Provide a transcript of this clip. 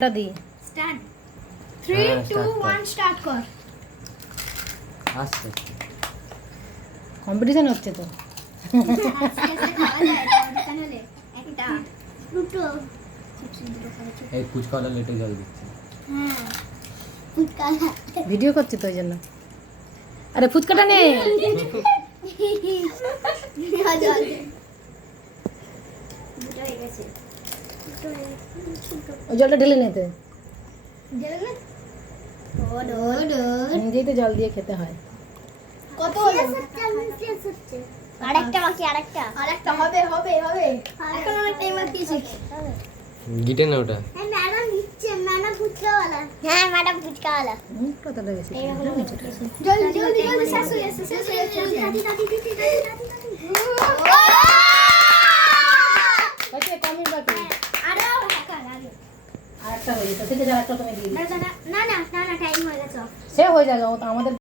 টা দি start 3 2 1 start কর আচ্ছা কম্পিটিশন হচ্ছে তো আজকে খাওয়া যায় কম্পিটিশন হলে একটা দুটো এই ফুচকাওয়ালা লেটে জল দিচ্ছে হ্যাঁ ফুটকা ভিডিও করছে তো ওই জন্য আরে ফুচকাটা নে জল দুটো হয়ে গেছে ওই জলটা ঢেলে নিতে জল না ওডো নিজেই তো জল দিয়ে খেতে হয় কত হলো আরেকটা বাকি আরেকটা হবে এখন অনেক টাইম বাকি আছে গিটে না ওটা হ্যাঁ ম্যাডাম নিচ্ছে ম্যাডাম ফুচকাওয়ালা হ্যাঁ ম্যাডাম ফুচকাওয়ালা কত লেগেছে জলদি শেষ হয়ে যাচ্ছে দাদি আচ্ছা কমই বাকি আরো হাকার আগে আরেকটা হয়ে যেত সেটা আরেকটা তুমি দিয়ে দিও। না টাইম হয়ে গেছে সে হয়ে যাবে ও তো আমাদের